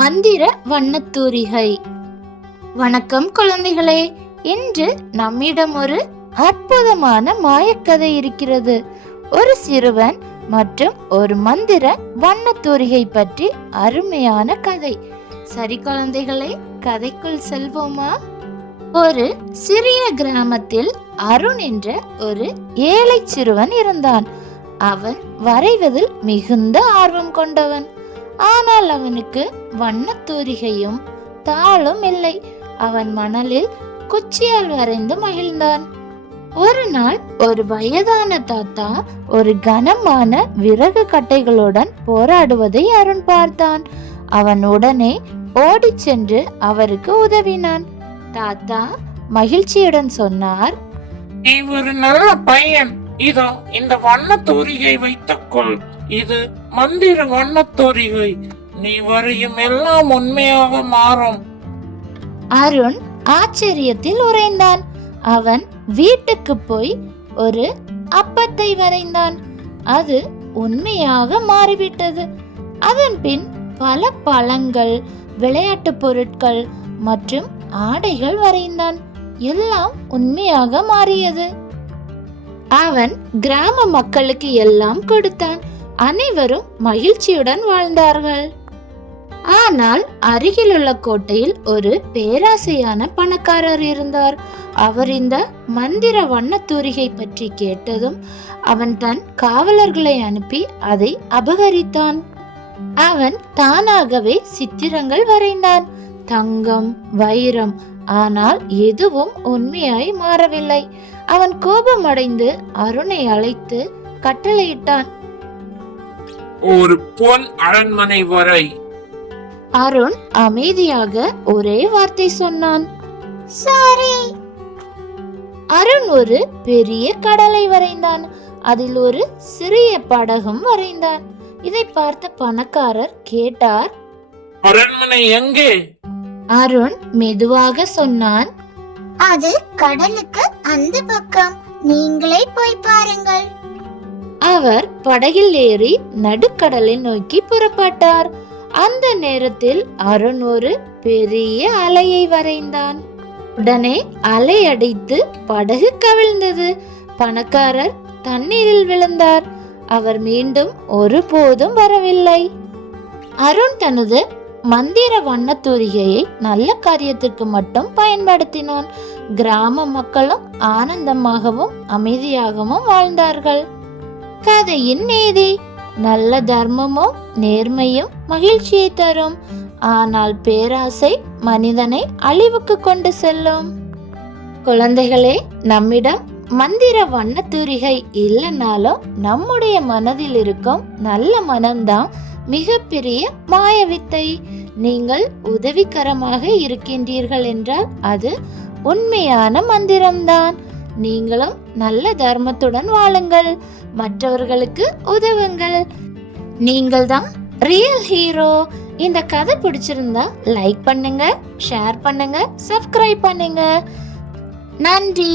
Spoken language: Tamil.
மந்திர வண்ணத்தூரிகை. வணக்கம் குழந்தைகளே. இன்று நம்மிடம் ஒரு அற்புதமான மாயக்கதை இருக்கிறது. ஒரு சிறுவன் மற்றும் ஒரு மந்திர வண்ணத்தூரிகை பற்றி அருமையான கதை. சரி குழந்தைகளே, கதைக்குள் செல்வோமா? ஒரு சிறிய கிராமத்தில் அருண் என்ற ஒரு ஏழை சிறுவன் இருந்தான். அவன் வரைவதில் மிகுந்த ஆர்வம் கொண்டவன். ஆனால் அவனுக்கு வண்ணத்தூரிகையும் தாளும் இல்லை. அவன் மணலில் குச்சியால் வரைந்து மகிழ்ந்தான். ஒரு நாள் ஒரு வயதான தாத்தா ஒரு கனமான விறகு கட்டைகளுடன் போராடுவதை அருண் பார்த்தான். அவன் உடனே ஓடிச் சென்று அவருக்கு உதவினான். தாத்தா மகிழ்ச்சியுடன் சொன்னார், நீ ஒரு நல்ல பையன். இதோ இந்த வண்ணத்தூரிகை வைத்துக்கொள். இது மந்திர வண்ணத்தூரிகை. நீ வரையும் எல்லாம் உண்மையாக மாறும். அருண் ஆச்சரியத்தில் உறைந்தான். அவன் வீட்டுக்கு போய் ஒரு அப்பத்தை வரைந்தான். அது உண்மையாக மாறிவிட்டது. அதன் பின் பல பழங்கள், விளையாட்டு பொருட்கள் மற்றும் ஆடைகள் வரைந்தான். எல்லாம் உண்மையாக மாறியது. அவன் கிராம மக்களுக்கு எல்லாம் கொடுத்தான். அனைவரும் மகிழ்ச்சியுடன் வாழ்ந்தார்கள். ஆனால் அருகிலுள்ள கோட்டையில் ஒரு பேராசையான பணக்காரர் இருந்தார். அவர் இந்த மந்திர வண்ணத்தூரிகை பற்றி கேட்டதும் அவன் தன் காவலர்களை அனுப்பி அதை அபகரித்தான். அவன் தானாகவே சித்திரங்கள் வரைந்தான், தங்கம், வைரம். ஆனால் எதுவும் உண்மையாய் மாறவில்லை. அவன் கோபமடைந்து அருணை அழைத்து கட்டளையிட்டான், ஒரு பொன் அரண்மனை வரை. அருண் அமைதியாக ஒரே வார்த்தை சொன்னான், சரி. அருண் ஒரு பெரிய கடலை வரைந்தான். அதில் ஒரு சிறிய படகும் வரைந்தான். இதை பார்த்த பணக்காரர் கேட்டார், அரண்மனை எங்கே? அருண் மெதுவாக சொன்னான், அது கடலுக்கு அந்த பக்கம். நீங்களே போய் பாருங்கள். அவர் படகில் ஏறி நடுக்கடலை நோக்கி புறப்பட்டார். அந்த நேரத்தில் அருண் ஒரு பெரிய அலையை வரைந்தான். உடனே அலை அடித்து படகு கவிழ்ந்தது. பணக்காரர் தண்ணீரில் விழுந்தார். அவர் மீண்டும் ஒருபோதும் வரவில்லை. அருண் தனது மந்திர வண்ணத்தூரிகையை நல்ல காரியத்திற்கு மட்டும் பயன்படுத்தினான். கிராம மக்களும் ஆனந்தமாகவும் அமைதியாகவும் வாழ்ந்தார்கள். கதையின் நீதி: நல்ல தர்மமும் நேர்மையும் மகிழ்ச்சியை தரும். ஆனால் பேராசை மனிதனை அழிவுக்கு கொண்டு செல்லும். குழந்தைகளே, நம்மிடம் மந்திர வண்ணத்தூரிகை இல்லைனாலும் நம்முடைய மனதில் இருக்கும் நல்ல மனம்தான் மிகப்பெரிய மாயவித்தை. நீங்கள் உதவிகரமாக இருக்கின்றீர்கள் என்றால் அது உண்மையான மந்திரம்தான். நீங்களும் நல்ல தர்மத்துடன் வாழுங்கள், மற்றவர்களுக்கு உதவுங்கள். நீங்கள் தான் ரியல் ஹீரோ. இந்த கதை பிடிச்சிருந்தா லைக் பண்ணுங்க, ஷேர் பண்ணுங்க, சப்ஸ்கிரைப் பண்ணுங்க. நன்றி.